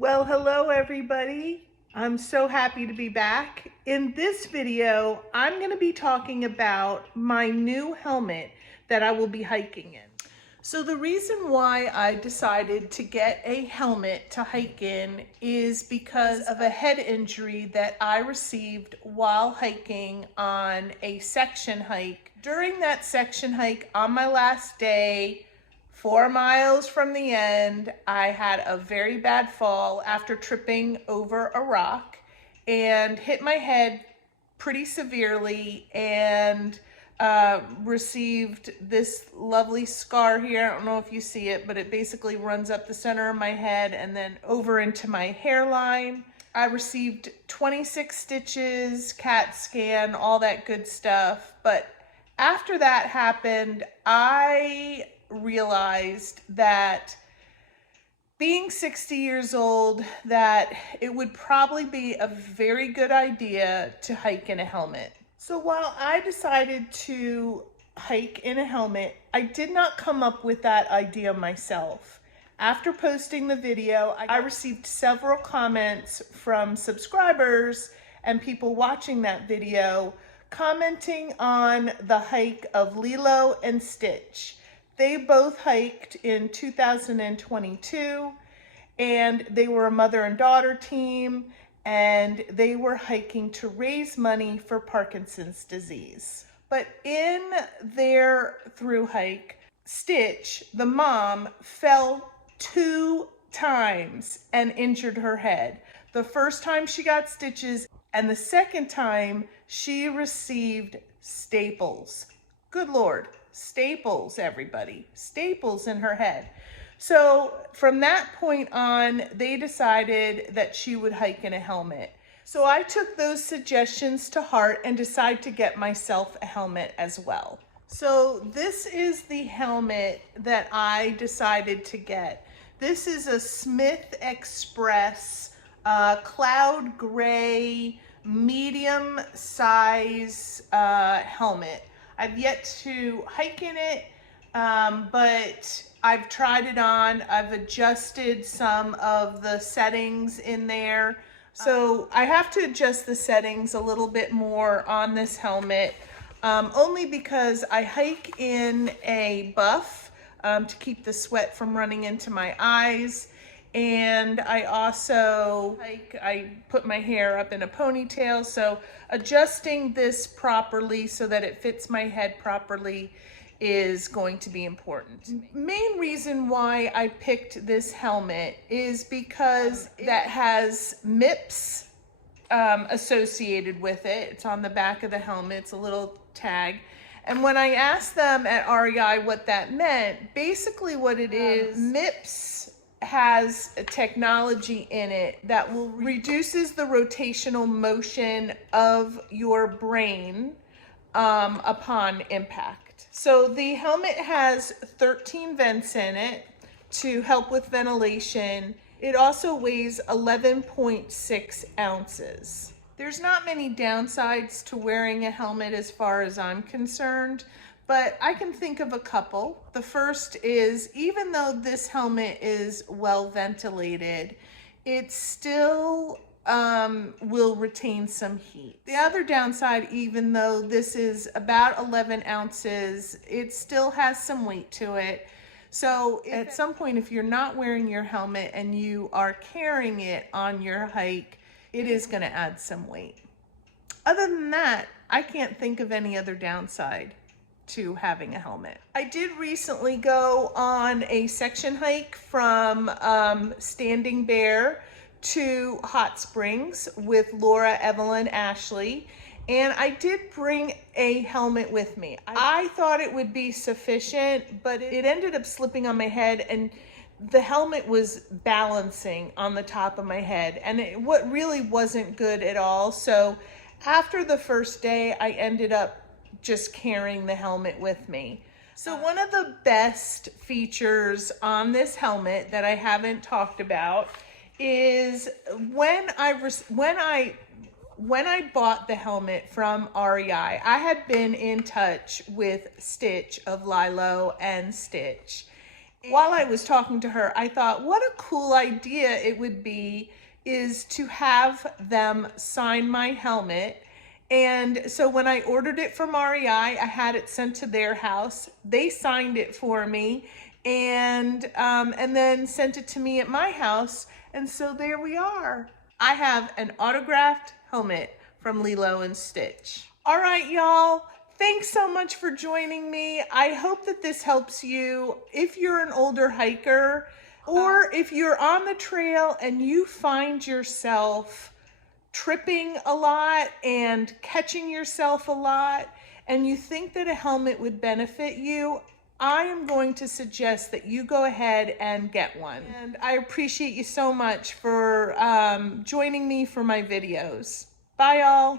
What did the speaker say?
Well, hello everybody. I'm so happy to be back. In this video, I'm going to be talking about my new helmet that I will be hiking in. So the reason why I decided to get a helmet to hike in is because of a head injury that I received while hiking on a section hike. During that section hike on my last day, 4 miles from the end, I had a very bad fall after tripping over a rock and hit my head pretty severely and received this lovely scar here. I don't know if you see it, but it basically runs up the center of my head and then over into my hairline. I received 26 stitches, CAT scan, all that good stuff. But after that happened, I realized that being 60 years old, that it would probably be a very good idea to hike in a helmet. So while I decided to hike in a helmet, I did not come up with that idea myself. After posting the video, I received several comments from subscribers and people watching that video commenting on the hike of Lilo and Stitch. They both hiked in 2022, and they were a mother and daughter team, and they were hiking to raise money for Parkinson's disease. But in their thru hike, Stitch, the mom, fell 2 times and injured her head. The first time she got stitches, and the second time she received staples. Good Lord. Staples, everybody, staples in her head. So from that point on, they decided that she would hike in a helmet. So I took those suggestions to heart and decided to get myself a helmet as well. So this is the helmet that I decided to get. This is a Smith Express cloud gray medium size helmet. I've yet to hike in it, but I've tried it on. I've adjusted some of the settings in there. So I have to adjust the settings a little bit more on this helmet, only because I hike in a buff to keep the sweat from running into my eyes. And I also I put my hair up in a ponytail, so adjusting this properly so that it fits my head properly is going to be important. Main reason why I picked this helmet is because that has MIPS associated with it. It's on the back of the helmet. It's a little tag. And when I asked them at REI what that meant, basically what it is, MIPS has a technology in it that will reduces the rotational motion of your brain upon impact. So the helmet has 13 vents in it to help with ventilation. It also weighs 11.6 ounces. There's not many downsides to wearing a helmet as far as I'm concerned, but I can think of a couple. The first is, even though this helmet is well ventilated, it still will retain some heat. The other downside, even though this is about 11 ounces, it still has some weight to it. So at some point, if you're not wearing your helmet and you are carrying it on your hike, it is going to add some weight. Other than that, I can't think of any other downside to having a helmet. I did recently go on a section hike from Standing Bear to Hot Springs with Laura, Evelyn, Ashley, and I did bring a helmet with me. I thought it would be sufficient, but it ended up slipping on my head, and the helmet was balancing on the top of my head, and what really wasn't good at all. So after the first day, I ended up just carrying the helmet with me. So one of the best features on this helmet that I haven't talked about is when I bought the helmet from REI, I had been in touch with Stitch of Lilo and Stitch, While I was talking to her, I thought what a cool idea it would be is to have them sign my helmet. And so when I ordered it from REI, I had it sent to their house. They signed it for me and then sent it to me at my house. And so there we are. I have an autographed helmet from Lilo and Stitch. All right, y'all. Thanks so much for joining me. I hope that this helps you if you're an older hiker or if you're on the trail and you find yourself tripping a lot and catching yourself a lot and you think that a helmet would benefit you. I am going to suggest that you go ahead and get one. And I appreciate you so much for joining me for my videos. Bye, y'all.